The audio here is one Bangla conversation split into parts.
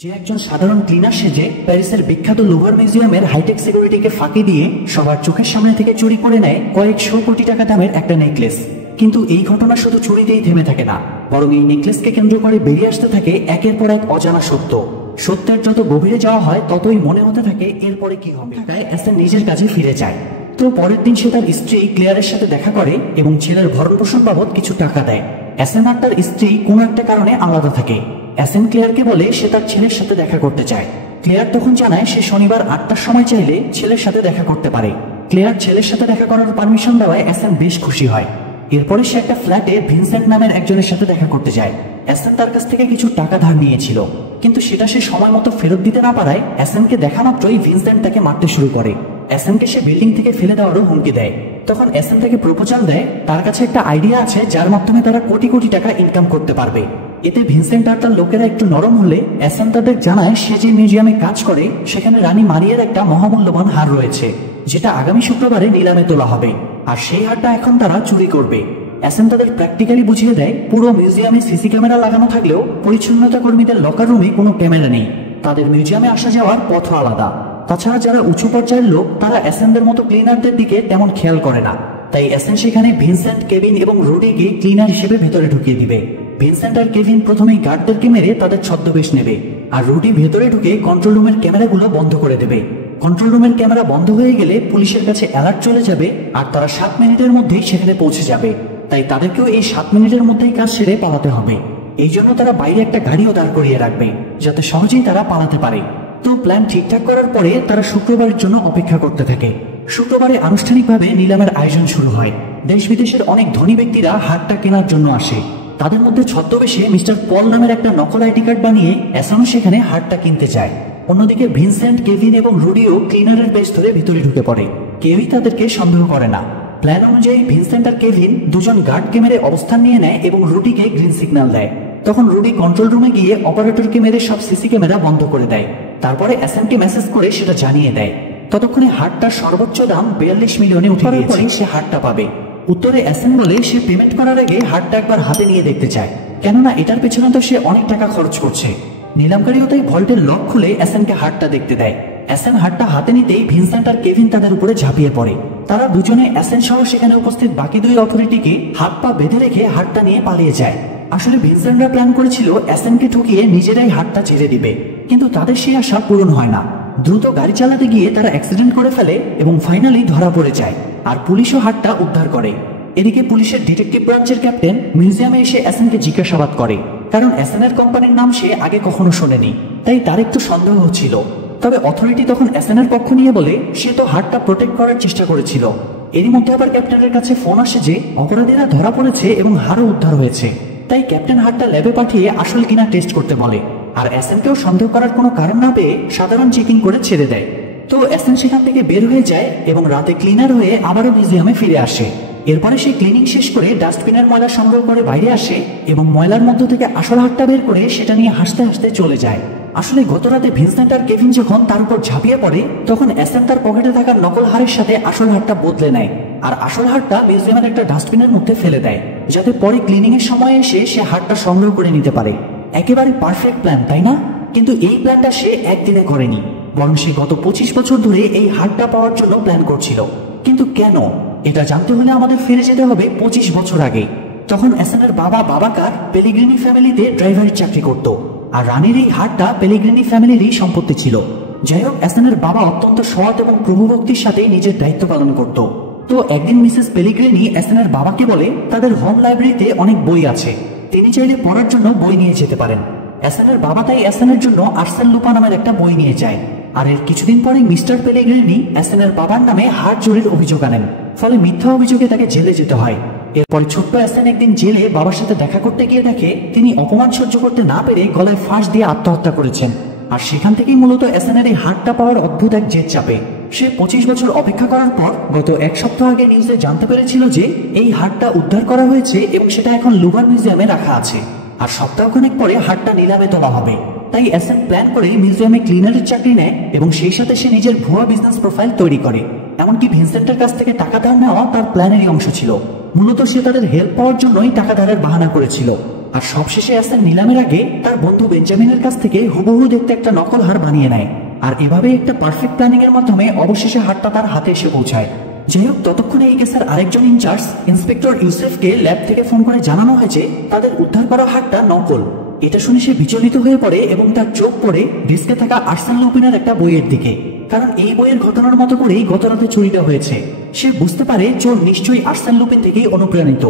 যে একজন সাধারণ ক্লিনার সেজে প্যারিসের বিখ্যাত লুভার মিউজিয়ামের হাইটেক সিকিউরিটিকে ফাঁকি দিয়ে সবার চোখের সামনে থেকে চুরি করে নেয় কয়েকশো কোটি টাকা দামের একটা নেকলেস। কিন্তু এই ঘটনা শুধু চুরিতেই থেমে থাকে না, বরং এই নেকলেসকে কেন্দ্র করে বেরিয়ে আসতে থাকে একের পর এক অজানা সত্য। সত্যের যত গভীরে যাওয়া হয় ততই মনে হতে থাকে এরপরে কি হবে। তাই এসেন নিজের কাজে ফিরে যায়। তো পরের দিন সে তার স্ত্রী ক্লেয়ারের সাথে দেখা করে এবং ছেলের ভরণ পোষণ বাবদ কিছু টাকা দেয়। এসেন আর তার স্ত্রী কোনো একটা কারণে আলাদা থাকে। এসেন ক্লেয়ারকে বলে সে তার ছেলের সাথে দেখা করতে চায়। ক্লেয়ার তখন জানায় সে শনিবার 8টার সময় চাইলে ছেলের সাথে দেখা করতে পারে। ক্লেয়ার ছেলের সাথে দেখা করার পারমিশন দেওয়ায় এসেন বেশ খুশি হয়। এরপরে সে একটা ফ্ল্যাটে ভিনসেন্ট নামের একজনের সাথে দেখা করতে যায়। এসেন তার কাছ থেকে কিছু টাকা ধার নিয়েছিল, কিন্তু সেটা সে সময় মতো ফেরত দিতে না পারায় এসেনকে দেখা মাত্রই ভিনসেন্ট তাকে মারতে শুরু করে। এসেনকে সে বিল্ডিং থেকে ফেলে দেওয়ারও হুমকি দেয়। তখন এসেন তাকে প্রপোজাল দেয় তার কাছে একটা আইডিয়া আছে যার মাধ্যমে তারা কোটি কোটি টাকা ইনকাম করতে পারবে। এতে ভিনসেন্ট আর তার লোকেরা একটু নরম হলে এসেন তাদের জানায় সে যে মিউজিয়ামে কাজ করে সেখানে রানী মারিয়ার একটা মহামূল্যবান হার রয়েছে, যেটা আগামী শুক্রবারে নিলামে তোলা হবে, আর সেই হারটা এখন তারা চুরি করবে। এসেন তাদের প্র্যাকটিক্যালি বুঝিয়ে দেয় পুরো মিউজিয়ামে সিসি ক্যামেরা লাগানো থাকলেও পরিচ্ছন্নতা কর্মীদের লকার রুমে কোনো ক্যামেরা নেই। তাদের মিউজিয়ামে আসা যাওয়ার পথ আলাদা। তাছাড়া যারা উঁচু পর্যায়ের লোক তারা এসেনদের মতো ক্লিনারদের দিকে তেমন খেয়াল করে না। তাই এসেন সেখানে ভিনসেন্ট, কেভিন এবং রুডিকে ক্লিনার হিসেবে ভেতরে ঢুকিয়ে দিবে। ভিনসেন্ট আর কেভিন প্রথমেই গার্ডদেরকে মেরে তাদের ছদ্মবেশ নেবে, আর রুডি ভেতরে ঢুকে কন্ট্রোল রুমের ক্যামেরাগুলো বন্ধ করে দেবে। কন্ট্রোল রুমের ক্যামেরা বন্ধ হয়ে গেলে পুলিশের কাছে অ্যালার্ট চলে যাবে, আর তারা 7 মিনিটের মধ্যেই সেখানে পৌঁছে যাবে। তাই তাদেরকেও এই 7 মিনিটের মধ্যেই কাজ সেরে পালাতে হবে। এই জন্য তারা বাইরে একটা গাড়িও দাঁড় করিয়ে রাখবে, যাতে সহজেই তারা পালাতে পারে। তো প্ল্যান ঠিকঠাক করার পরে তারা শুক্রবারের জন্য অপেক্ষা করতে থাকে। শুক্রবারে আনুষ্ঠানিকভাবে নিলামের আয়োজন শুরু হয়। দেশ বিদেশের অনেক ধনী ব্যক্তিরা হারটা কেনার জন্য আসে। তাদের মধ্যে ছদ্মবেশে মিস্টার পল নামের একটা নকল আইডি কার্ড বানিয়ে এসনও সেখানে হারটা কিনতে চায়। অন্যদিকে ভিনসেন্ট, কেভিন এবং রুডিও ক্লিনারের বেশ ধরে ভিতরে ঢুকে পড়ে। কেউই তাদেরকে সন্দেহ করে না। প্ল্যান অনুযায়ী ভিনসেন্ট আর কেভিন দুজন গার্ডকে মেরে অবস্থান নিয়ে নেয় এবং রুডিকে গ্রিন সিগন্যাল দেয়। তখন রুডি কন্ট্রোল রুমে গিয়ে অপারেটরকে মেরে সব সিসি ক্যামেরা বন্ধ করে দেয়। তারপরে এসএনকে মেসেজ করে সেটা জানিয়ে দেয়। ততক্ষণে হারটার সর্বোচ্চ দাম 42 মিলিয়নে উঠে গিয়েছে। সে হারটা পাবে। উত্তরে এসএন বলে সে পেমেন্ট করার আগে হারটা একবার হাতে নিয়ে দেখতে চায়, কেননা এটার পেছনে তো সে অনেক টাকা খরচ করছে। নিলামকারীও তাই ভল্টের লক খুলে এসএনকে হারটা দেখতে দেয়। এসএন হারটা হাতে নিতেই ভিনসেন্ট আর কেভিন তাদের উপরে ঝাঁপিয়ে পড়ে। তারা দুজনে এসএন সহ সেখানে উপস্থিত বাকি 2 অথরিটিকে হাত পা বেঁধে রেখে হারটা নিয়ে পালিয়ে যায়। আসলে ভিনসেন্টরা প্ল্যান করেছিল এসএনকে ঠকিয়ে নিজেরাই হারটা ছেড়ে দিবে, কিন্তু তাদের সেই আশা পূরণ হয় না। দ্রুত গাড়ি চালাতে গিয়ে তারা অ্যাক্সিডেন্ট করে ফেলে এবং ফাইনালি ধরা পড়ে যায়, আর পুলিশও হারটা উদ্ধার করে। এদিকে পুলিশের ডিটেকটিভ ব্রাঞ্চের ক্যাপ্টেন মিউজিয়ামে এসে এসএনকে জিজ্ঞাসাবাদ করে, কারণ এসএনের কোম্পানির নাম সে আগে কখনো শোনেনি, তাই তার একটু সন্দেহ হচ্ছিল। তবে অথরিটি তখন এসএনের পক্ষ নিয়ে বলে সে তো হারটা প্রোটেক্ট করার চেষ্টা করেছিল। এরই মধ্যে আবার ক্যাপ্টেনের কাছে ফোন আসে যে অপরাধীরা ধরা পড়েছে এবং হারও উদ্ধার হয়েছে। তাই ক্যাপ্টেন হারটা ল্যাবে পাঠিয়ে আসল কিনা টেস্ট করতে বলে, আর এসএনকেও সন্দেহ করার কোনো কারণ না পেয়ে সাধারণ চেকিং করে ছেড়ে দেয়। তো এসএন সেখান থেকে বের হয়ে যায় এবং রাতে ক্লিনার হয়ে আবারও মিউজিয়ামে ফিরে আসে। এরপরে সে ক্লিনিং শেষ করে ডাস্টবিনের ময়লা সংগ্রহ করে বাইরে আসে এবং ময়লার মধ্য থেকে আসল হারটা বের করে সেটা নিয়ে হাসতে হাসতে চলে যায়। আসলে গত রাতে ভিনসেন্ট আর কেভিন যখন তার উপর ঝাঁপিয়ে পড়ে তখন এসএন তার পকেটে থাকা নকল হারের সাথে আসল হারটা বদলে নেয়, আর আসল হারটা মিউজিয়ামের একটা ডাস্টবিনের মধ্যে ফেলে দেয়, যাতে পরে ক্লিনিং এর সময় এসে সে হারটা সংগ্রহ করে নিতে পারে। একেবারে পারফেক্ট প্ল্যান, তাই না? কিন্তু এই প্ল্যানটা সে একদিনে করেনি, বরং সে গত 25 বছর ধরে এই হারটা পাওয়ার জন্য প্ল্যান করছিল। কিন্তু কেন? এটা জানতে হলে আমাদের ফিরে যেতে হবে 25 বছর আগে। তখন এসএনের বাবা বাবাকার পেলিগ্রিনি ফ্যামিলিতে ড্রাইভারের চাকরি করত, আর রানীর এই হারটা পেলিগ্রিনি ফ্যামিলিরই সম্পত্তি ছিল। যাই হোক, এসএনের বাবা অত্যন্ত সৎ এবং প্রভুভক্তির সাথে নিজের দায়িত্ব পালন করত। তো একদিন মিসেস পেলিগ্রিনি এসএনের বাবাকে বলে তাদের হোম লাইব্রেরিতে অনেক বই আছে, তিনি চাইলে পড়ার জন্য বই নিয়ে যেতে পারেন। এসএনের বাবা তাই এসএনের জন্য আর্সেল লুপা নামের একটা বই নিয়ে যায়। আর এর কিছুদিন পরে মিস্টার পেলিগ্রিনি এসএনের বাবার নামে হার চুরির অভিযোগ আনেন, ফলে মিথ্যা অভিযোগে তাকে জেলে যেতে হয়। এরপরে ছোট্ট এসএন একদিন জেলে বাবার সাথে দেখা করতে গিয়ে দেখে তিনি অপমান সহ্য করতে না পেরে গলায় ফাঁস দিয়ে আত্মহত্যা করেছেন। আর সেখান থেকেই মূলত এসএনের এই হারটা পাওয়ার অদ্ভুত এক জেদ চাপে। সে 25 বছর অপেক্ষা করার পর গত 1 সপ্তাহ আগে নিউজে জানতে পেরেছিল যে এই হারটা উদ্ধার করা হয়েছে এবং সেটা এখন লুভার মিউজিয়ামে রাখা আছে, আর সপ্তাহখানেক পরে হারটা নিলামে তোলা হবে। তাই এসএন প্ল্যান করে মিউজিয়ামে ক্লিনারের চাকরি নেয় এবং সেই সাথে সে নিজের ভুয়া বিজনেস প্রোফাইল তৈরি করে। এমনকি ভিনসেন্টের কাছ থেকে টাকা ধার নেওয়া তার প্ল্যানেরই অংশ ছিল। মূলত সে তাদের হেল্প পাওয়ার জন্যই টাকা ধারের বাহানা করেছিল। আর সবশেষে অ্যাসেন নিলামের আগে তার বন্ধু বেঞ্জামিনের কাছ থেকে হুবহু দেখতে একটা নকল হার বানিয়ে নেয়। আর এভাবে একটা পারফেক্ট প্ল্যানিং এর মাধ্যমে অবশেষে হারটা তার হাতে এসে পৌঁছায়। যাই হোক, ততক্ষণে এই কেসের আরেকজন ইনচার্জ ইন্সপেক্টর ইউসেফকে ল্যাব থেকে ফোন করে জানানো হয়েছে তাদের উদ্ধার করা হারটা নকল। এটা শুনে সে বিচলিত হয়ে পড়ে এবং তার চোখ পড়ে ডেস্কে থাকা আর্সেন লুপিনের একটা বইয়ের দিকে, কারণ এই বইয়ের ঘটনার মতো করেই গতরাতে চুরিটা হয়েছে। সে বুঝতে পারে চোর নিশ্চয়ই আর্সেন লুপিন থেকেই অনুপ্রাণিত।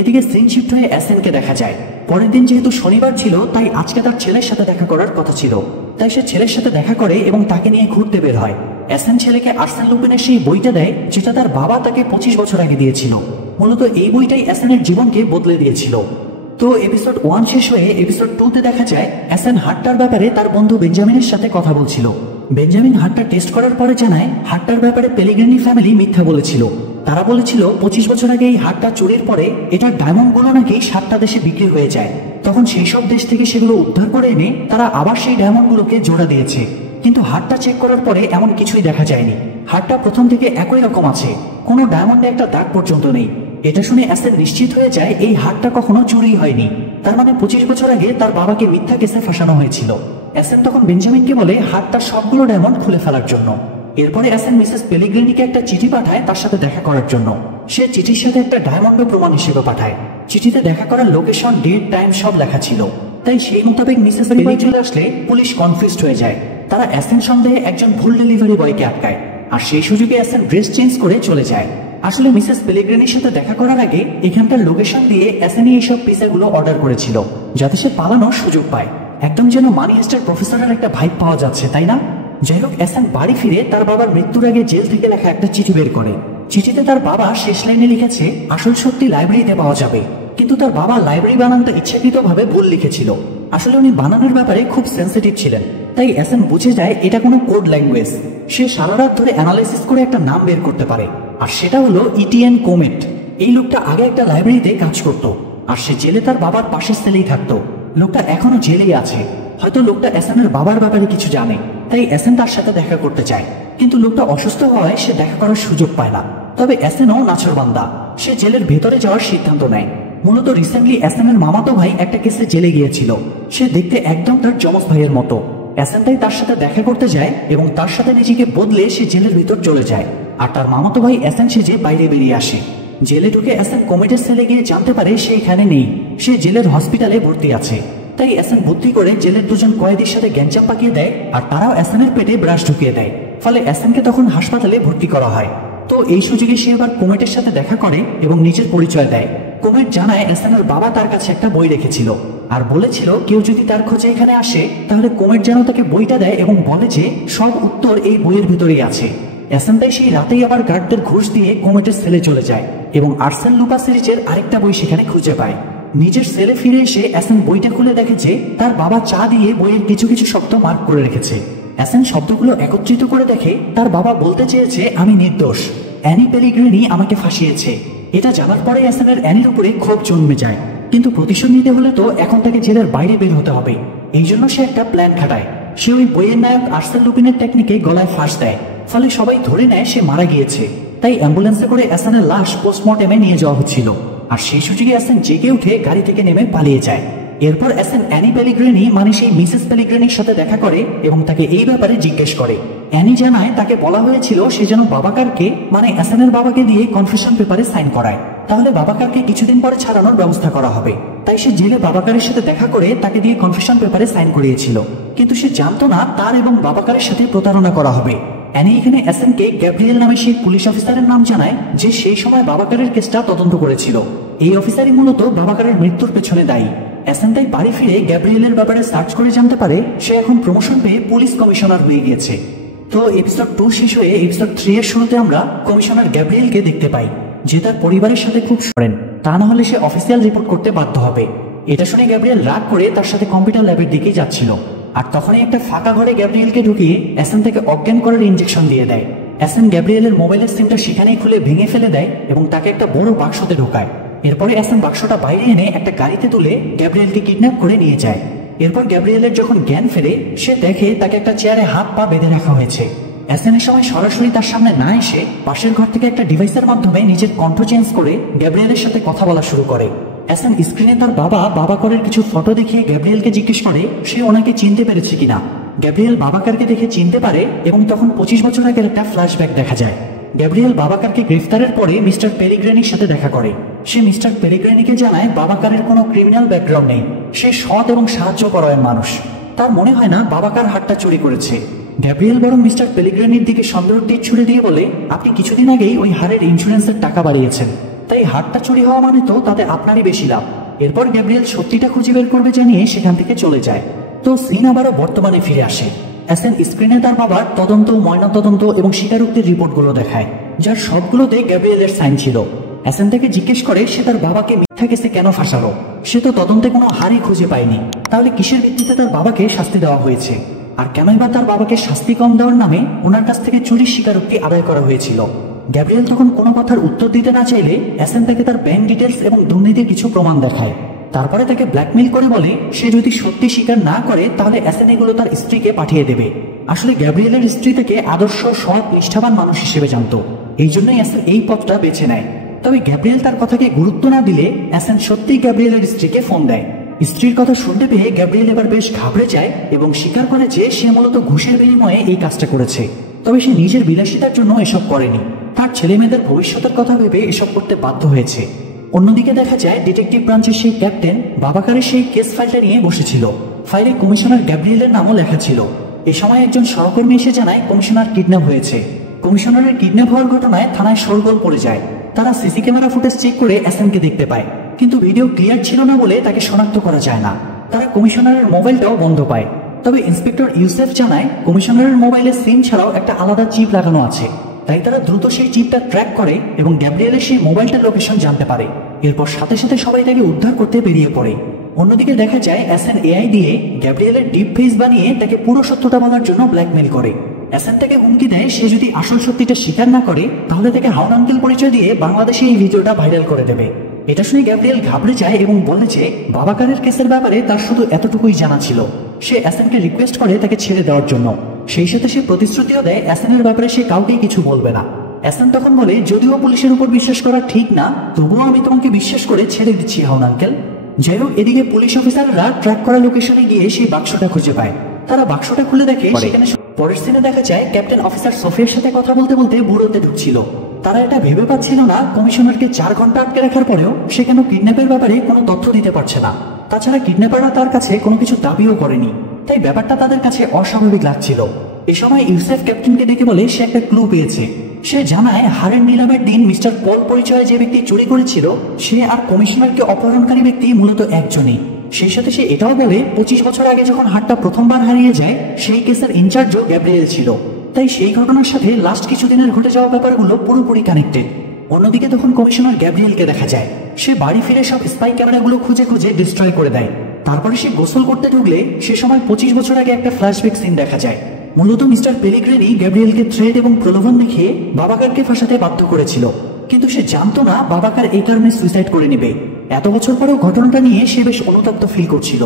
এদিকে সিন শিফট হয়ে অ্যাসেনকে দেখা যায়। পরের দিন যেহেতু শনিবার ছিল, তাই আজকে তার ছেলের সাথে দেখা করার কথা ছিল। তাই সে ছেলের সাথে দেখা করে এবং তাকে নিয়ে ঘুরতে বের হয়। অ্যাসেন ছেলেকে আর্সেন লুপিনের সেই বইটা দেয় যেটা তার বাবা তাকে 25 বছর আগে দিয়েছিল। মূলত এই বইটাই অ্যাসেনের জীবনকে বদলে দিয়েছিল। তো এপিসোড 1 শেষ হয়ে এপিসোড 2 দেখা যায় অ্যাসেন হারটার ব্যাপারে তার বন্ধু বেঞ্জামিনের সাথে কথা বলছিল। বেঞ্জামিন হারটা টেস্ট করার পরে জানায় হারটার ব্যাপারে পেলিগ্রিনি ফ্যামিলি মিথ্যা বলেছিল। তারা বলেছিল 25 বছর আগে এই হারটা চুরির পরে এটার ডায়মন্ডগুলো নাকি 7টা দেশে বিক্রি হয়ে যায়। তখন সেই সব দেশ থেকে সেগুলো উদ্ধার করে এনে তারা আবার সেই ডায়মন্ডগুলোকে জোড়া দিয়েছে। কিন্তু হারটা চেক করার পরে এমন কিছুই দেখা যায়নি। হারটা প্রথম থেকে একই রকম আছে, কোনো ডায়মন্ডে একটা দাগ পর্যন্ত নেই। এটা শুনে অ্যাসেন নিশ্চিত হয়ে যায় এই হারটা কখনো চুরি হয়নি। তার মানে 25 বছর আগে তার বাবাকে মিথ্যা কেসে ফাঁসানো হয়েছিল। অ্যাসেন তখন বেঞ্জামিনকে বলে হারটার সবগুলো ডায়মন্ড খুলে ফেলার জন্য। এরপরে অ্যাসেন মিসেস পেলিগ্রিনিকে একটা চিঠি পাঠায় তার সাথে দেখা করার জন্য। সে চিঠির সাথে একটা ডায়মন্ড প্রমাণ হিসেবে পাঠায়। চিঠিতে দেখা করার লোকেশন, ডেট, টাইম সব লেখা ছিল। তাই সেই মোতাবেক মিসেস পেলিগ্রিনি চলে আসলে পুলিশ কনফিউজড হয়ে যায়। তারা অ্যাসেন সন্দেহে একজন ভুল ডেলিভারি বয়কে আটকায়, আর সেই সুযোগে অ্যাসেন ড্রেস চেঞ্জ করে চলে যায়। আসলে মিসেস পেলিগ্রিনির সাথে দেখা করার আগে এখানকার লোকেশন দিয়ে অ্যাসেনই এইসব পিজাগুলো অর্ডার করেছিল, যাতে সে পালানোর সুযোগ পায়। একদম যেন মানি হেস্টার প্রফেসরের একটা ভাইব পাওয়া যাচ্ছে, তাই না? যাই হোক, অ্যাসেন বাড়ি ফিরে তার বাবার মৃত্যুর আগে জেল থেকে লেখা একটা চিঠি বের করে। চিঠিতে তার বাবা শেষ লাইনে লিখেছে আসল সত্যি লাইব্রেরিতে পাওয়া যাবে, কিন্তু তার বাবা লাইব্রেরি বানানটা ইচ্ছাকৃতভাবে ভুল লিখেছিল। আসলে উনি বানানোর ব্যাপারে খুব সেন্সিটিভ ছিলেন, তাই অ্যাসেন বুঝে যায় এটা কোনো কোড ল্যাঙ্গুয়েজ। সে সারা রাত ধরে অ্যানালাইসিস করে একটা নাম বের করতে পারে, আর সেটা হলো ইটিএন কোমেট। এই লোকটা আগে একটা লাইব্রেরিতে কাজ করত, আর সে জেলে তার বাবার পাশের সেলেই থাকতো। লোকটা এখনো জেলেই আছে। হয়তো লোকটা অ্যাসেনের বাবার ব্যাপারে কিছু জানে, তাই অ্যাসেন তার সাথে দেখা করতে চায়। কিন্তু লোকটা অসুস্থ হওয়ায় সে দেখা করার সুযোগ পায় না। তবে অ্যাসেনও নাছোড়বান্দা, সে জেলের ভেতরে যাওয়ার সিদ্ধান্ত নেয়। মূলত রিসেন্টলি অ্যাসেনের মামাতো ভাই একটা কেসে জেলে গিয়েছিল। সে দেখতে একদম তার যমজ ভাইয়ের মতো। অ্যাসেন তাই তার সাথে দেখা করতে যায় এবং তার সাথে নিজেকে বদলে সে জেলের ভিতর চলে যায়। আর তার মামাতো ভাই অ্যাসেন সেজে বাইরে বেরিয়ে আসে। জেলে ঢুকে অ্যাসেন কমিটির সেলে গিয়ে জানতে পারে সে এখানে নেই, সে জেলের হসপিটালে ভর্তি আছে। তাই অ্যাসেন বুদ্ধি করে জেলের দুজন কয়েদির সাথে গ্যাঞ্জাম পাকিয়ে দেয়, আর তারাও অ্যাসেনের পেটে ব্রাশ ঢুকিয়ে দেয়। ফলে অ্যাসেনকে তখন হাসপাতালে ভর্তি করা হয়। তো এই সুযোগে সে এবার কোমেটের সাথে দেখা করে এবং নিজের পরিচয় দেয়। কোমেট জানায় অ্যাসেনের বাবা তার কাছে একটা বই রেখেছিল, আর বলেছিল কেউ যদি তার খোঁজে এখানে আসে তাহলে কোমেট যেন তাকে বইটা দেয় এবং বলে যে সব উত্তর এই বইয়ের ভিতরেই আছে। অ্যাসেন তাই সেই রাতেই আবার গার্ডদের ঘুষ দিয়ে কোমেটের সেলে চলে যায় এবং আর্সেন লুপা সিরিজের আরেকটা বই সেখানে খুঁজে পায়। নিজের সেলে ফিরে এসে অ্যাসেন বইটা খুলে দেখে যে তার বাবা চা দিয়ে বইয়ের কিছু কিছু শব্দ মার্ক করে রেখেছে। অ্যাসেন শব্দগুলো একত্রিত করে দেখে তার বাবা বলতে চেয়েছে আমি নির্দোষ, অ্যানি পেলিগ্রিনি আমাকে ফাঁসিয়েছে। এটা জানার পরে অ্যাসেনের অ্যানির উপরে ক্ষোভ জন্মে যায়, কিন্তু প্রতিশোধ নিতে হলে তো এখন তাকে জেলের বাইরে বের হতে হবে। এই জন্য সে একটা প্ল্যান খাটায়। সে ওই বইয়ের নায়ক আর্সেন লুপিনের টেকনিকে গলায় ফাঁস দেয়, ফলে সবাই ধরে নেয় সে মারা গিয়েছে। তাই অ্যাম্বুলেন্সে করে অ্যাসেনের লাশ পোস্টমর্টেমে নিয়ে যাওয়া হচ্ছিল, আর সেই সুযোগে অ্যাসেন জেগে উঠে গাড়ি থেকে নেমে পালিয়ে যায়। এরপর অ্যাসেন অ্যানি পেলিগ্রিনি মানে সেই মিসেস পেলিগ্রিনির সাথে দেখা করে এবং তাকে এই ব্যাপারে জিজ্ঞেস করে। অ্যানি জানায় তাকে বলা হয়েছিল সে যেন বাবাকারকে মানে অ্যাসেনের বাবাকে দিয়ে কনফেশন পেপারে সাইন করায়, তাহলে বাবাকারকে কিছুদিন পরে ছাড়ানোর ব্যবস্থা করা হবে। তাই সে জেলে বাবাকারের সাথে দেখা করে তাকে দিয়ে কনফেশন পেপারে সাইন করিয়েছিল, কিন্তু সে জানতো না তার এবং বাবাকারের সাথে প্রতারণা করা হবে। অ্যানি এখানে অ্যাসেনকে গ্যাব্রিয়েল নামে সেই পুলিশ অফিসারের নাম জানায় যে সেই সময় বাবাকারের কেসটা তদন্ত করেছিল। এই অফিসারই মূলত বাবাকারের মৃত্যুর পেছনে দায়ী। অ্যাসেন তাই বাড়ি ফিরে গ্যাব্রিয়েলের ব্যাপারে সার্চ করে জানতে পারে সে এখন প্রমোশন পেয়ে পুলিশ কমিশনার হয়ে গিয়েছে। তো এপিসোড 2 শেষ হয়ে এপিসোড 3 এর শুরুতে আমরা কমিশনার গ্যাব্রিয়েলকে দেখতে পাই, যে তার পরিবারের সাথে খুব সরেন, তা না হলে সে অফিসিয়াল রিপোর্ট করতে বাধ্য হবে। এটা শুনে গ্যাব্রিয়েল রাগ করে তার সাথে কম্পিউটার ল্যাবের দিকেই যাচ্ছিল, আর তখনই একটা ফাঁকা ঘরে গ্যাব্রিয়েলকে ঢুকিয়ে অ্যাসেন থেকে অজ্ঞান করার ইনজেকশন দিয়ে দেয়। অ্যাসেন গ্যাব্রিয়েলের মোবাইলের সিমটা সেখানেই খুলে ভেঙে ফেলে দেয় এবং তাকে একটা বড় বাক্সতে ঢোকায়। এরপরে অ্যাসেন বাক্সটা বাইরে এনে একটা গাড়িতে তুলে গ্যাব্রিয়েলকে কিডন্যাপ করে নিয়ে যায়। এরপর গ্যাব্রিয়েলের যখন জ্ঞান ফেরে সে দেখে তাকে একটা চেয়ারে হাত পা বেঁধে রাখা হয়েছে। অ্যাসেনের সময় সরাসরি তার সামনে না এসে পাশের ঘর থেকে একটা ডিভাইসের মাধ্যমে নিজের কণ্ঠ চেঞ্জ করে গ্যাব্রিয়েলের সাথে কথা বলা শুরু করে। অ্যাসান স্ক্রিনে তার বাবাকারের কিছু ফটো দেখিয়ে গ্যাব্রিয়েলকে জিজ্ঞেস করে সে ওনাকে চিনতে পেরেছে কিনা। গ্যাব্রিয়েল বাবাকারকে দেখে চিনতে পারে এবং তখন 25 বছর আগের একটা ফ্ল্যাশব্যাক দেখা যায়। গ্যাব্রিয়েল বাবাকারকে গ্রেফতারের পরে মিস্টার পেরিগ্রেনির সাথে দেখা করে। সে মিস্টার পেরিগ্রেনিকে জানায় বাবাকারের কোনো ক্রিমিনাল ব্যাকগ্রাউন্ড নেই, সে সৎ এবং সাহায্য পরায়ণ মানুষ। তার মনে হয় না বাবাকার হারটা চুরি করেছে। গ্যাব্রিয়েল বরং মিস্টার পেরিগ্রেনির দিকে সন্দেহের তীর ছুড়ে দিয়ে বলে, আপনি কিছুদিন আগেই ওই হারের ইন্স্যুরেন্সের টাকা বাড়িয়েছেন, তাই হারটা চুরি হওয়া মানে তো তাতে আপনারই বেশি লাভ। এরপর গ্যাব্রিয়েল সত্যিটা খুঁজে বের করবে জানিয়ে সেখান থেকে চলে যায়। তো সিন আবারও বর্তমানে ফিরে আসে। অ্যাসান স্ক্রিনে তার বাবার তদন্ত, ময়নাতদন্ত এবং স্বীকারোক্তির রিপোর্টগুলো দেখায়, যার সবগুলোতে গ্যাব্রিয়েলের সাইন ছিল। অ্যাসান তাকে জিজ্ঞেস করে সে তার বাবাকে মিথ্যা কেসে কেন ফাঁসালো। সে তো তদন্তে কোনো হারই খুঁজে পায়নি, তাহলে কিসের ভিত্তিতে তার বাবাকে শাস্তি দেওয়া হয়েছে, আর কেনই বা তার বাবাকে শাস্তি কম দেওয়ার নামে ওনার কাছ থেকে চুরির স্বীকারোক্তি আদায় করা হয়েছিল। গ্যাব্রিয়েল তখন কোনো কথার উত্তর দিতে না চাইলে অ্যাসান তাকে তার ব্যাংক ডিটেলস এবং দুর্নীতির কিছু প্রমাণ দেখায়। তারপরে তাকে ব্ল্যাকমেইল করে বলে সে যদি সত্যি স্বীকার না করে তাহলে অ্যাসান এগুলো তার স্ত্রীকে পাঠিয়ে দেবে। আসলে গ্যাব্রিয়েলের স্ত্রী তাকে আদর্শ, সৎ, নিষ্ঠাবান মানুষ হিসেবে জানত, এই জন্যই অ্যাসান এই পথটা বেছে নেয়। তবে গ্যাব্রিয়েল তার কথাকে গুরুত্ব না দিলে অ্যাসান সত্যিই গ্যাব্রিয়েলের স্ত্রীকে ফোন দেয়। স্ত্রীর কথা শুনতে পেয়ে গ্যাব্রিয়েল এবার বেশ ঘাবড়ে যায় এবং স্বীকার করে যে সে মূলত ঘুষের বিনিময়ে এই কাজটা করেছে। তবে সে নিজের বিলাসিতার জন্য এসব করেনি, তার ছেলে মেয়েদের ভবিষ্যতের কথা ভেবে এসব করতে বাধ্য হয়েছে। অন্যদিকে দেখা যায় ডিটেকটিভ ব্রাঞ্চের সেই ক্যাপ্টেন বাবাকারের সেই কেস ফাইলটা নিয়ে বসেছিল। ফাইলে কমিশনার গ্যাব্রিয়েলের নামও লেখা ছিল। এ সময় একজন সহকর্মী এসে জানায় কমিশনার কিডন্যাপ হয়েছে। কমিশনারের কিডন্যাপ হওয়ার ঘটনায় থানায় শোরগোল পড়ে যায়। তারা সিসি ক্যামেরা ফুটেজ চেক করে অ্যাসানকে দেখতে পায়, কিন্তু ভিডিও ক্লিয়ার ছিল না বলে তাকে শনাক্ত করা যায় না। তারা কমিশনারের মোবাইলটাও বন্ধ পায়। তবে ইন্সপেক্টর ইউসেফ জানায় কমিশনারের মোবাইলে সিম ছাড়াও একটা আলাদা চিপ লাগানো আছে, তাই তারা দ্রুত সেই চিপটা ট্র্যাক করে এবং গ্যাব্রিয়েলের সেই মোবাইলটার লোকেশন জানতে পারে। এরপর সাথে সাথে সবাই তাকে উদ্ধার করতে বেরিয়ে পড়ে। অন্যদিকে দেখা যায় অ্যাসান এআই দিয়ে গ্যাব্রিয়েলের ডিপ ফেস বানিয়ে তাকে পুরো সত্যটা বলার জন্য ব্ল্যাকমেইল করে। অ্যাসান তাকে হুমকি দেয় সে যদি আসল সত্যিটা স্বীকার না করে তাহলে তাকে হাউন আঙ্কেল পরিচয় দিয়ে বাংলাদেশে এই ভিডিওটা ভাইরাল করে দেবে। এটা শুনে গ্যাব্রিয়েল ঘাবড়ে যায় এবং বলে যে বাবাকারের কেসের ব্যাপারে তার শুধু এতটুকুই জানা ছিল। সে অ্যাসানকে রিকোয়েস্ট করে তাকে ছেড়ে দেওয়ার জন্য। সেই সাথে সে প্রতিশ্রুতিও দেয় অ্যাসানের ব্যাপারে সে কাউকেই কিছু বলবে না। অ্যাসান তখন বলে যদিও পুলিশের উপর বিশ্বাস করা ঠিক না, তবুও আমি তোমাকে বিশ্বাস করে ছেড়ে দিচ্ছি হাউন আঙ্কেল। যাই হোক, এদিকে পুলিশ অফিসাররা ট্র্যাক করা লোকেশনে গিয়ে সেই বাক্সটা খুঁজে পায়। তারা বাক্সটা খুলে দেখে সেখানে পরের সিনে দেখা যায় ক্যাপ্টেন অফিসার সোফিয়ার সাথে কথা বলতে বলতে বুড়োতে ঢুকছিল। তারা এটা ভেবে পাচ্ছিল না কমিশনারকে 4 ঘন্টা আটকে রাখার পরেও সে কেন কিডন্যাপের ব্যাপারে কোনো তথ্য দিতে পারছে না। তাছাড়া কিডন্যাপাররা তার কাছে কোনো কিছু দাবিও করেনি, তাই ব্যাপারটা তাদের কাছে অস্বাভাবিক লাগছিল। এ সময় ইউসেফ ক্যাপ্টেনকে ডেকে বলে সে একটা ক্লু পেয়েছে। সে জানায় হারের নিলামের দিন মিস্টার পল পরিচয়ে যে ব্যক্তি চুরি করেছিল সে আর কমিশনারকে অপহরণকারী ব্যক্তি মূলত একজনই। সেই সাথে সে এটাও বলে 25 বছর আগে যখন হারটা প্রথমবার হারিয়ে যায় সেই কেসের ইনচার্জও গ্যাব্রিয়েল ছিল। তাই সেই ঘটনার সাথে লাস্ট কিছুদিনের ঘটে যাওয়া ব্যাপারগুলো পুরোপুরি কানেক্টেড। অন্যদিকে তখন কমিশনার গ্যাব্রিয়েলকে দেখা যায় সে বাড়ি ফিরে সব স্পাই ক্যামেরাগুলো খুঁজে খুঁজে ডিস্ট্রয় করে দেয়। তারপরে সে গোসল করতে ঢুকলে সে সময় 25 বছর আগে একটা ফ্ল্যাশব্যাক সিন দেখা যায়। মূলত মিস্টার পেলিগ্রিনি গ্যাব্রিয়েলকে থ্রেট এবং প্রলোভন দেখিয়ে বাবাকারকে ফাঁসাতে বাধ্য করেছিল, কিন্তু সে জানতো না বাবাকার এই কারণে সুইসাইড করে নেবে। এত বছর পরেও ঘটনাটা নিয়ে সে বেশ অনুতপ্ত ফিল করছিল।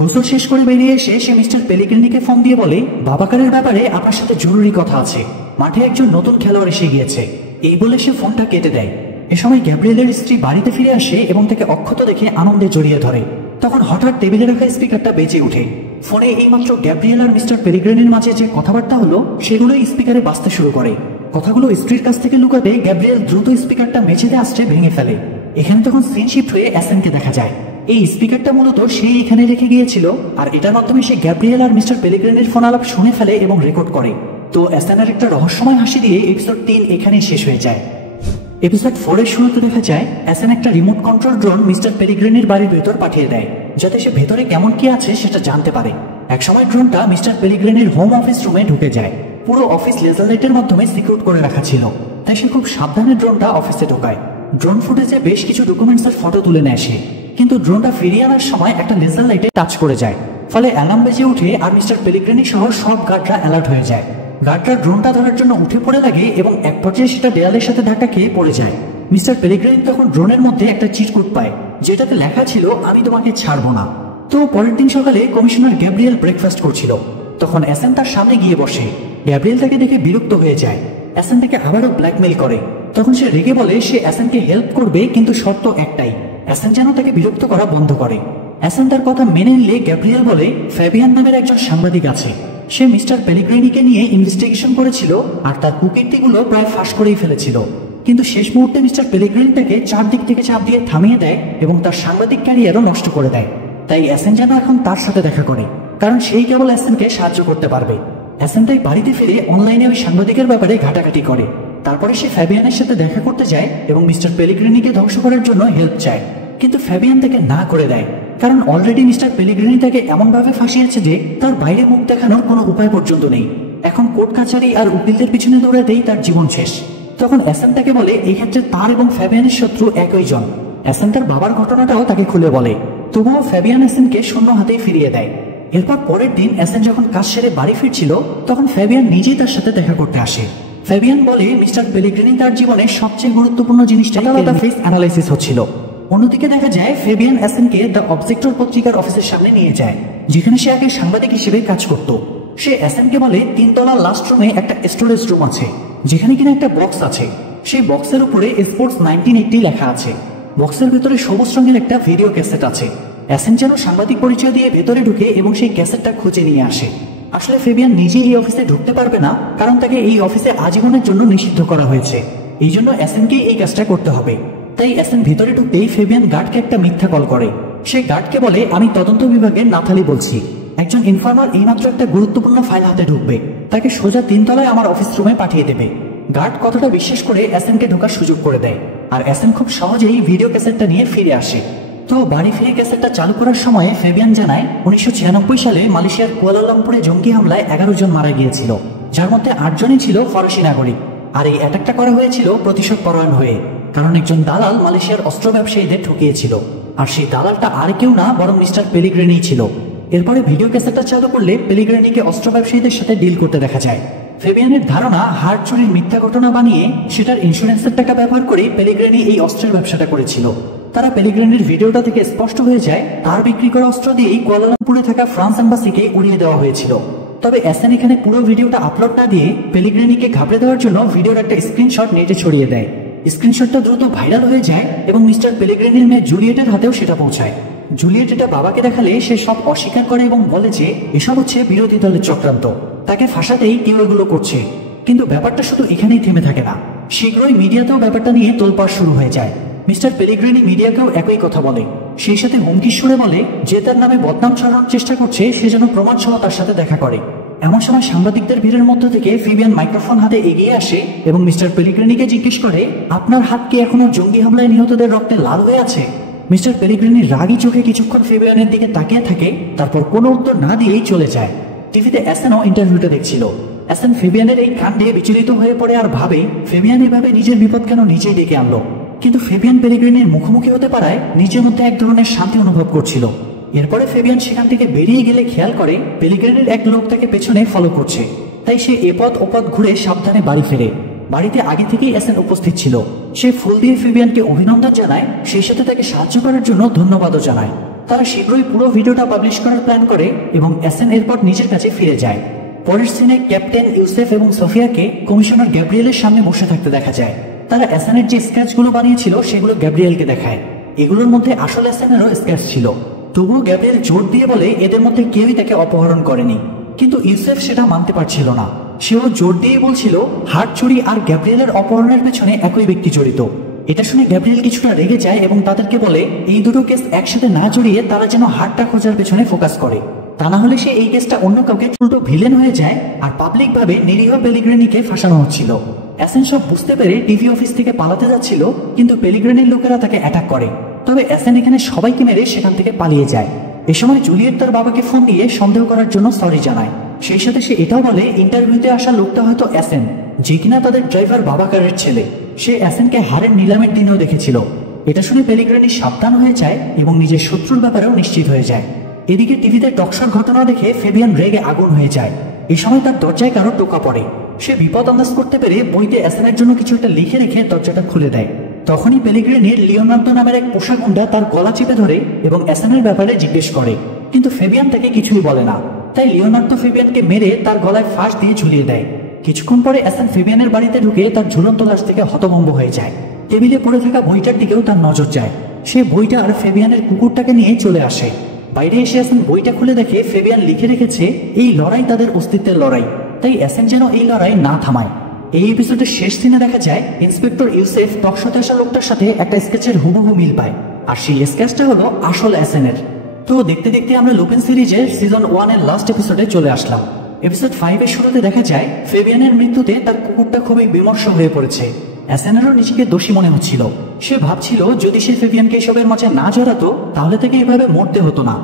গোসল শেষ করে বেরিয়ে এসে সে মিস্টার পেলিগ্রিনিকে ফোন দিয়ে বলে বাবাকারের ব্যাপারে আপনার সাথে জরুরি কথা আছে, মাঠে একজন নতুন খেলোয়াড় এসে গিয়েছে। এই বলে সে ফোনটা কেটে দেয়। এ সময় গ্যাব্রিয়েলের স্ত্রী বাড়িতে ফিরে আসে এবং তাকে অক্ষত দেখে আনন্দে জড়িয়ে ধরে। তখন হঠাৎ টেবিলে রাখা স্পিকারটা বেজে ওঠে। ফোনে এইমাত্র গ্যাব্রিয়েল আর মিস্টার পেরিগ্রিনির মাঝে যে কথাবার্তা হলো সেগুলোই স্পিকারে বাজতে শুরু করে। কথাগুলো স্ত্রীর কাছ থেকে লুকাতে গ্যাব্রিয়েল দ্রুত স্পিকারটা মেঝেতে আসছে ভেঙে ফেলে। এখানে তখন সিন শিফট হয়ে অ্যাসানকে দেখা যায়। এই স্পিকারটা মূলত সে এখানে রেখে গিয়েছিল আর এটার মাধ্যমে সে গ্যাব্রিয়েল আর মিস্টার পেলিগ্রিনির ফোন আলাপ শুনে ফেলে এবং রেকর্ড করে। তো অ্যাসানের একটা রহস্যময় হাসি দিয়ে এপিসোড 3 এখানেই শেষ হয়ে যায়। এপিসোড 4 এর শুরুতে দেখা যায় অ্যাসান একটা রিমোট কন্ট্রোল ড্রোন মিস্টার পেলিগ্রিনির বাড়ির ভেতর পাঠিয়ে দেয় যাতে সে ভেতরে কেমন কি আছে সেটা জানতে পারে। একসময় ড্রোনটা মিস্টার পেলিগ্রিনির হোম অফিস রুমে ঢুকে যায়। পুরো অফিস লেজার লাইটের মাধ্যমে সিকিউর করে রাখা ছিল, তাই সে খুব সাবধানে ড্রোনটা অফিসে ঢোকায়। ড্রোন ফুটেজে বেশ কিছু ডকুমেন্টসের ফটো তুলে নেয় সে, কিন্তু ড্রোনটা ফিরিয়ে আনার সময় একটা লেজার লাইটে টাচ করে যায়। ফলে অ্যালার্ম বেজে উঠে আর মিস্টার পেলিগ্রিনি সহ সব গার্ডরা অ্যালার্ট হয়ে যায়। গার্ডরা ড্রোনটা ধরার জন্য উঠে পড়ে লাগে এবং এক পর্যায়ে সেটা দেয়ালের সাথে ধাক্কা খেয়ে পড়ে যায়। মিস্টার পেলিগ্রিনি তখন ড্রোনের মধ্যে একটা চিটকোড পায় যেটাতে লেখা ছিল আমি তোমাকে ছাড়বো না। তো পরের দিন সকালে কমিশনার গ্যাব্রিয়েল ব্রেকফাস্ট করছিল, তখন অ্যাসান তার সামনে গিয়ে বসে। গ্যাব্রিয়েল তাকে দেখে বিরক্ত হয়ে যায়। অ্যাসান তাকে আবারও ব্ল্যাকমেইল করে। তখন সে রেগে বলে সে অ্যাসানকে হেল্প করবে, কিন্তু শর্ত একটাই, অ্যাসেন যেন তাকে বিরক্ত করা বন্ধ করে। অ্যাসেন তার কথা মেনে নিলে গ্যাব্রিয়েল বলে ফ্যাবিয়ান নামের একজন সাংবাদিক আছে, সে মিস্টার পেলিগ্রিনিকে নিয়ে ইনভেস্টিগেশন করেছিল আর তার কুকীর্তিগুলো প্রায় ফাঁস করেই ফেলেছিল। কিন্তু শেষ মুহূর্তে মিস্টার পেলিগ্রিনি তাকে চারদিক থেকে চাপ দিয়ে থামিয়ে দেয় এবং তার সাংবাদিক ক্যারিয়ারও নষ্ট করে দেয়। তাই অ্যাসেন যেন এখন তার সাথে দেখা করে, কারণ সেই কেবল অ্যাসেনকে সাহায্য করতে পারবে। অ্যাসেন তাই বাড়িতে ফিরে অনলাইনে ওই সাংবাদিকের ব্যাপারে ঘাটাঘাটি করে। তারপরে সে ফ্যাবিয়ানের সাথে দেখা করতে যায় এবং মিস্টার পেলিগ্রিনিকে ধ্বংস করার জন্য হেল্প চায়, কিন্তু ফ্যাবিয়ান তাকে না করে দেয়, কারণ অলরেডি মিস্টার পেলিগ্রিনি তাকে এমনভাবে ফাঁসিয়েছে যে তার বাইরে মুখ দেখানোর কোনো উপায় পর্যন্ত নেই। এখন কোর্ট কাছারি আর উকিলদের পিছনে দৌড়াতেই তার জীবন শেষ। তখন অ্যাসেন তাকে বলে এই ক্ষেত্রে তার এবং ফ্যাবিয়ানের শত্রু একই জন। অ্যাসেন তার বাবার ঘটনাটাও তাকে খুলে বলে, তবুও ফ্যাবিয়ান অ্যাসেনকে শূন্য হাতেই ফিরিয়ে দেয়। এরপর পরের দিন অ্যাসেন যখন কাজ সেরে বাড়ি ফিরছিল তখন ফ্যাবিয়ান নিজেই তার সাথে দেখা করতে আসে। ফ্যাবিয়ান বলে মিস্টার পেলিগ্রিনি তার জীবনে সবচেয়ে গুরুত্বপূর্ণ জিনিসটা আলাদা ফেস অ্যানালাইসিস হচ্ছিল। অন্যদিকে দেখা যায় ফ্যাবিয়ান অ্যাসেনকে দ্য অবজেক্টর পত্রিকার অফিসের সামনে নিয়ে যায়, যেখানে সে আগে সাংবাদিক হিসেবে কাজ করত। সে অ্যাসেনকে বলে 3 তলার লাস্ট রুমে একটা স্টোরেজ রুম আছে, যেখানে কিনা একটা বক্স আছে। সেই বক্সের উপরে স্পোর্টস 1980 লেখা আছে। বক্সের ভেতরে সবুজ রঙের একটা ভিডিও ক্যাসেট আছে। অ্যাসেন যেন সাংবাদিক পরিচয় দিয়ে ভেতরে ঢুকে এবং সেই ক্যাসেটটা খুঁজে নিয়ে আসে। আসলে ফ্যাবিয়ান নিজে এই অফিসে ঢুকতে পারবে না, কারণ তাকে এই অফিসে আজীবনের জন্য নিষিদ্ধ করা হয়েছে। এই জন্য অ্যাসেনকেই এই কাজটা করতে হবে। তাই অ্যাসেন ভিতরে ঢুকতেই ফ্যাবিয়ান গার্ডকে একটা মিথ্যা কল করে। সে গার্ডকে বলে আমি তদন্ত বিভাগের নাথালি বলছি, একজন ইনফর্মার এইমাত্র একটা গুরুত্বপূর্ণ ফাইল হাতে ঢুকবে, তাকে সোজা 3 তলায় আমার অফিস রুমে পাঠিয়ে দেবে। গার্ড কথাটা বিশ্বাস করে অ্যাসেনকে ঢোকার সুযোগ করে দেয়, আর অ্যাসেন খুব সহজেই ভিডিও ক্যাসেটটা নিয়ে ফিরে আসে। তো বাড়ি ফিরে ক্যাসেটটা চালু করার সময় ফ্যাবিয়ান জানায় 1996 সালে মালয়েশিয়ার কুয়ালালামপুরে জঙ্গি হামলায় 11 জন মারা গিয়েছিল, যার মধ্যে 8 জনই ছিল ফরাসি নাগরিক। আর এই অ্যাটাকটা করা হয়েছিল প্রতিশোধ পরায়ণ হয়ে, কারণ একজন দালাল মালয়েশিয়ার অস্ত্র ব্যবসায়ীদের ঠকিয়েছিল, আর সেই দালালটা আর কেউ না বরং মিস্টার পেলিগ্রিনি ছিল। এরপরে ভিডিও ক্যাসেটটা চালু করলে পেলিগ্রিনিকে অস্ত্র ব্যবসায়ীদের সাথে ডিল করতে দেখা যায়। ফ্যাবিয়ানের ধারণা হার্ট চুরির মিথ্যা ঘটনা বানিয়ে সেটার ইন্স্যুরেন্সের টাকা ব্যবহার করে পেলিগ্রিনি এই অস্ত্রের ব্যবসাটা করেছিল। তারা পেলিগ্রিনির ভিডিওটা থেকে স্পষ্ট হয়ে যায় তার বিক্রি করা অস্ত্র দিয়েই কুয়ালালামপুরে থাকা ফ্রান্স এম্বাসিকে উড়িয়ে দেওয়া হয়েছিল। তবে অ্যাসেন এখানে পুরো ভিডিওটা আপলোড না দিয়ে পেলিগ্রিনিকে ঘাবড়ে দেওয়ার জন্য ভিডিওর একটা স্ক্রিনশট নেটে ছড়িয়ে দেয়। স্ক্রিনশটটা দ্রুত ভাইরাল হয়ে যায় এবং মিস্টার পেলিগ্রিনির মেয়ে জুলিয়েটের হাতেও সেটা পৌঁছায়। জুলিয়েট এটা বাবাকে দেখালে সে সব অস্বীকার করে এবং বলে যে এসব হচ্ছে বিরোধী দলের চক্রান্ত, তাকে ফাঁসাতেই কেউ এগুলো করছে। কিন্তু ব্যাপারটা শুধু এখানেই থেমে থাকে না, শীঘ্রই মিডিয়াতেও ব্যাপারটা নিয়ে তোলপাড় শুরু হয়ে যায়। মিস্টার পেলিগ্রিনি মিডিয়াকেও একই কথা বলে, সেই সাথে হুমকি সুরে বলে যে তার নামে বদনাম ছড়ানোর চেষ্টা করছে সে যেন প্রমাণ সহ তার সাথে দেখা করে। এমন সময় সাংবাদিকদের ভিড়ের মধ্য থেকে ফ্যাবিয়ান মাইক্রোফোন হাতে এগিয়ে আসে এবং মিস্টার পেলিগ্রিনিকে জিজ্ঞেস করে আপনার হাত কি এখনো জঙ্গি হামলায় নিহতদের রক্তে লাল হয়ে আছে? মিস্টার পেলিগ্রিনি রাগী চোখে কিছুক্ষণ ফ্যাবিয়ানের দিকে তাকিয়ে থাকে, তারপর কোনো উত্তর না দিয়েই চলে যায়। টিভিতে অ্যাসেনও ইন্টারভিউটা দেখছিল। অ্যাসেন ফ্যাবিয়ানের এই কাণ্ডে বিচলিত হয়ে পড়ে আর ভাবে ফ্যাবিয়ান এভাবে নিজের বিপদ কেন নিজেই ডেকে আনলো। কিন্তু ফ্যাবিয়ান পেলিগ্রিনির মুখোমুখি হতে পারায় নিজের মধ্যে এক ধরনের শান্তি অনুভব করছিল। এরপরে ফ্যাবিয়ান সেখান থেকে বেরিয়ে গেলে খেয়াল করে পেলিগ্রিনির এক লোক তাকে পেছনে ফলো করছে। তাই সে এপথ ওপথ ঘুরে সাবধানে বাড়ি ফেরে। বাড়িতে আগে থেকেই অ্যাসেন উপস্থিত ছিল। সে ফুল দিয়ে ফ্যাবিয়ানকে অভিনন্দন জানায়, সেই সাথে তাকে সাহায্য করার জন্য ধন্যবাদও জানায়। তারা শীঘ্রই পুরো ভিডিওটা পাবলিশ করার প্ল্যান করে এবং অ্যাসেন এরপর নিজের কাছে ফিরে যায়। পরের সিনে ক্যাপ্টেন ইউসেফ এবং সোফিয়াকে কমিশনার গ্যাব্রিয়েলের সামনে বসে থাকতে দেখা যায়। তারা অ্যাসেনের যে স্কেচগুলো বানিয়েছিল সেগুলো গ্যাব্রিয়েলকে দেখায়। এগুলোর মধ্যে আসল অ্যাসেনেরও স্কেচ ছিল। তবুও গ্যাব্রিয়েল জোর দিয়ে বলে এদের মধ্যে কেউই তাকে অপহরণ করেনি। কিন্তু ইউসেফ সেটা মানতে পারছিল না। সেও জোর দিয়ে বলছিল হার্ট চুরি আর গ্যাব্রিয়েলের অপহরণের পেছনে একই ব্যক্তি জড়িত। এটা শুনে গ্যাব্রিয়েল কিছুটা রেগে যায় এবং তাদেরকে বলে এই দুটো কেস একসাথে না জড়িয়ে তারা যেন হার্টটা খোঁজার পেছনে ফোকাস করে, তা না হলে সে এই কেসটা অন্য কাউকে উল্টো ভিলেন হয়ে যায় আর পাবলিকভাবে নিরীহ পেলিগ্রিনিকে ফাঁসানো হচ্ছিল। অ্যাসেন সব বুঝতে পেরে টিভি অফিস থেকে পালাতে যাচ্ছিল, কিন্তু পেলিগ্রিনির লোকেরা তাকে অ্যাটাক করে। তবে অ্যাসেন এখানে সবাইকে মেরে সেখান থেকে পালিয়ে যায়। এ সময় জুলিয়েট তার বাবাকে ফোন দিয়ে সন্দেহ করার জন্য সরি জানায়। সেই সাথে সে এটাও বলে ইন্টারভিউতে আসা লোকটা হয়তো অ্যাসেন, যে কিনা তাদের ড্রাইভার বাবাকারের ছেলে। সে অ্যাসেনকে হারের নিলামের দিনেও দেখেছিল। এটা শুনে পেলিগ্রিনি সাবধান হয়ে যায় এবং নিজের শত্রুর ব্যাপারেও নিশ্চিত হয়ে যায়। এদিকে টিভিতে টকশোর ঘটনা দেখে ফ্যাবিয়ান রেগে আগুন হয়ে যায়। এই সময় তার দরজায় কারো টোকা পড়ে। সে বিপদ আন্দাজ করতে পেরে বইতে অ্যাসেনের জন্য কিছু একটা লিখে রেখে দরজাটা খুলে দেয়। তখনই পেলিগ্রিনির লিওনার্দো নামের এক পোষা গুন্ডা তার গলা চেপে ধরে এবং অ্যাসেনের ব্যাপারে জিজ্ঞেস করে, কিন্তু ফ্যাবিয়ান তাকে কিছুই বলে না। তাই লিওনার্দো ফ্যাবিয়ানকে মেরে তার গলায় ফাঁস দিয়ে ঝুলিয়ে দেয়। কিছুক্ষণ পরে অ্যাসেন ফ্যাবিয়ানের বাড়িতে ঢুকে তার ঝুলন্ত লাশ থেকে হতভম্ব হয়ে যায়। টেবিলে পড়ে থাকা বইটার দিকেও তার নজর যায়। সে বইটা আর ফেবিয়ানের কুকুরটাকে নিয়ে চলে আসে। বাইরে এসে অ্যাসেন বইটা খুলে দেখে ফেবিয়ান লিখে রেখেছে এই লড়াই তাদের অস্তিত্বের লড়াই, তাই অ্যাসেন যেন এই লড়াই না থামায়। এই এপিসোডের শেষ দিনে দেখা যায় ইন্সপেক্টর ইউসেফ টকশোতে আসা লোকটার সাথে একটা স্কেচের হুবহু মিল পায়, আর সেই স্কেচটা হলো আসল অ্যাসেনের। তো দেখতে দেখতে আমরা লুপেন সিরিজের সিজন 1 এর লাস্ট এপিসোডে চলে আসলাম। এপিসোড 5 এর শুরুতে দেখা যায় ফেবিয়ানের মৃত্যুতে তার কুকুরটা খুবই বিমর্ষ হয়ে পড়েছে। অ্যাসেনেরও নিজেকে দোষী মনে হচ্ছিল। সে ভাবছিল যদি সে ফেবিয়ানকে এসবের মাঝে না জড়াতো তাহলে তাকে এভাবে মরতে হতো না।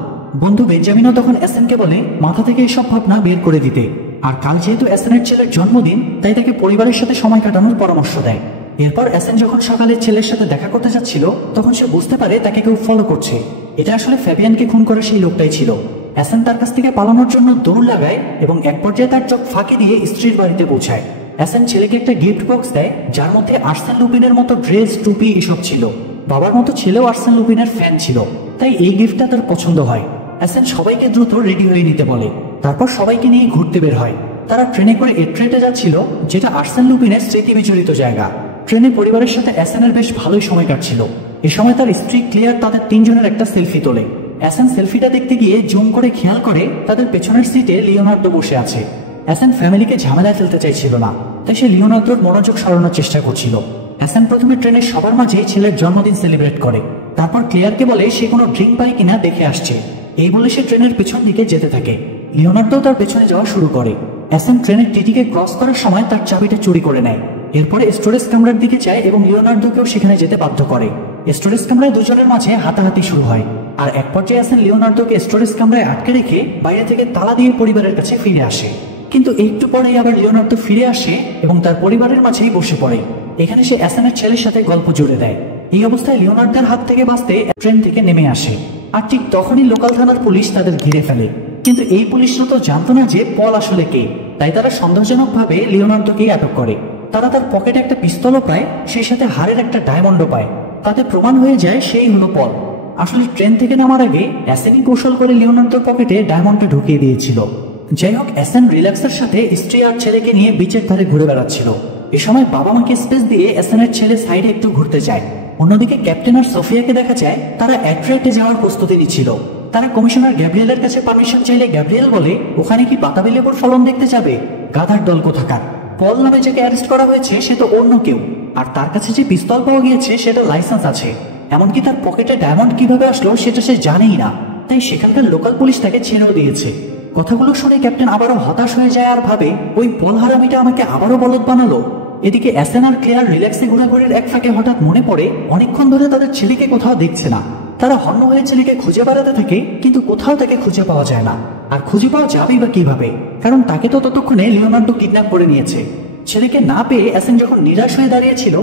বন্ধু বেঞ্জামিনও তখন অ্যাসেনকে বলে মাথা থেকে এসব ভাবনা বের করে দিতে, আর কাল যেহেতু অ্যাসেনের ছেলের জন্মদিন তাই তাকে পরিবারের সাথে সময় কাটানোর পরামর্শ দেয়। এরপর অ্যাসেন যখন সকালে ছেলের সাথে দেখা করতে যাচ্ছিল তখন সে বুঝতে পারে তাকে কেউ ফলো করছে। এটা আসলে ফেবিয়ানকে খুন করে সেই লোকটাই ছিল। অ্যাসেন তার কাছ থেকে পালানোর জন্য দৌড় লাগায় এবং এক পর্যায়ে তার চোখ ফাঁকি দিয়ে স্ত্রীর বাড়িতে পৌঁছায়। অ্যাসেন ছেলেকে একটা গিফট বক্স দেয় যার মধ্যে আর্সেন লুপিনের মতো ড্রেস, টুপি এসব ছিল। বাবার মতো ছেলেও আর্সেন লুপিনের ফ্যান ছিল, তাই এই গিফটটা তার পছন্দ হয়। অ্যাসেন সবাইকে দ্রুত রেডি হয়ে নিতে বলে, তারপর সবাইকে নিয়ে ঘুরতে বের হয়। তারা ট্রেনে করে এট্রেটে যাচ্ছিল, যেটা আর্সেন লুপিনের স্মৃতি বিজড়িত জায়গা। ট্রেনে পরিবারের সাথে অ্যাসেনের বেশ ভালোই সময় কাটছিল। এ সময় তার স্ত্রী ক্লিয়ার তাদের তিনজনের একটা সেলফি তোলে। অ্যাসেন সেলফিটা দেখতে গিয়ে জুম করে খেয়াল করে তাদের পেছনের সিটে লিওনার্দো বসে আছে। অ্যাসেন ফ্যামিলিকে ঝামেলায় ফেলতে চাইছিল না, তাই সে লিওনার্দোর মনোযোগ সরানোর চেষ্টা করছিল। অ্যাসেন প্রথমে ট্রেনের সবার মাঝে ছেলের জন্মদিন সেলিব্রেট করে, তারপর ক্লিয়ারকে বলে সে কোনো ড্রিঙ্ক পায় কিনা দেখে আসছে। এই বলে সে ট্রেনের পেছন দিকে যেতে থাকে। লিওনার্দো তার পেছনে যাওয়া শুরু করে। অ্যাসেন ট্রেনের টিটিকে ক্রস করার সময় তার চাবিটা চুরি করে নেয়। এরপরে স্টোরেজ কামরার দিকে যায় এবং লিওনার্দোকেও সেখানে যেতে বাধ্য করে। স্টোরেজ কামরায় দুজনের মাঝে হাতাহাতি শুরু হয়, আর এক পর্যায়ে অ্যাসেন লিওনার্দোকে স্টোরেজ কামরায় আটকে রেখে বাইরে থেকে তালা দিয়ে পরিবারের কাছে ফিরে আসে। কিন্তু একটু পরেই আবার লিওনার্দো ফিরে আসে এবং তার পরিবারের মাঝেই বসে পড়ে। এখানে সে অ্যাসেনের ছেলের সাথে গল্প জুড়ে দেয়। এই অবস্থায় লিওনার্দোর হাত থেকে বাঁচতে ট্রেন থেকে নেমে আসে, আর ঠিক তখনই লোকাল থানার পুলিশ তাদের ঘিরে ফেলে। কিন্তু এই পুলিশরা তো জানতো না যে পল আসলে কে, তাই তারা সন্দেহজনকভাবে লিওনার্দোকেই আটক করে। তারা তার পকেটে একটা পিস্তলও পায়, সেই সাথে হাড়ের একটা ডায়মন্ডও পায়। তাতে প্রমাণ হয়ে যায় সেই হলো পল। আসলে ট্রেন থেকে নামার আগে অ্যাসেনই কৌশল করে লিওনার্দোর পকেটে ডায়মন্ডটা ঢুকিয়ে দিয়েছিল। যাই হোক, অ্যাসেন রিল্যাক্সের সাথে স্ত্রী আর ছেলেকে নিয়ে বিচের ধারে ঘুরে বেড়াচ্ছিল। এ সময় বাবা মাকে স্পেস দিয়ে অ্যাসেনের ছেলে সাইডে একটু ঘুরতে যায়। অন্যদিকে ক্যাপ্টেন আর সোফিয়াকে দেখা যায় তারা অ্যাট্রাক্টে যাওয়ার প্রস্তুতি নিচ্ছিল। তারা কমিশনার গ্যাব্রিয়েলের কাছে পারমিশন চাইলে গ্যাব্রিয়েল বলে ওখানে কি বাতাবি লেবুর ফলন দেখতে যাবে, গাধার দল কোথাকার। পল নামে যাকে অ্যারেস্ট করা হয়েছে সে তো অন্য কেউ, আর তার কাছে যে পিস্তল পাওয়া গিয়েছে সেটা লাইসেন্স আছে। এমনকি তার পকেটে ডায়মন্ড কিভাবে আসলো সেটা সে জানেই না, তাই সেখানকার লোকাল পুলিশ তাকে ছেড়েও দিয়েছে। কথাগুলো শুনে ক্যাপ্টেন আবারও হতাশ হয়ে যায় আর ভাবে ওই পল হারামিটা আমাকে আবারও বলদ বানালো। এদিকে অ্যাসেন আর ক্লেয়ার রিল্যাক্সে ঘোরাঘুরির এক ফাঁকে হঠাৎ মনে পড়ে অনেকক্ষণ ধরে তাদের ছেলেকে কোথাও দেখছে না। তারা হন্য হয়ে ছেলেকে খুঁজে বেড়াতে থাকে, কিন্তু কোথাও তাকে খুঁজে পাওয়া যায় না। আর খুঁজে পাওয়া যাবেই বা কিভাবে, কারণ তাকে তো ততক্ষণে লিওনার্দো কিডন্যাপ করে নিয়েছে। ছেলেকে না পেয়ে অ্যাসেন যখন নিরাশ হয়ে দাঁড়িয়েছিল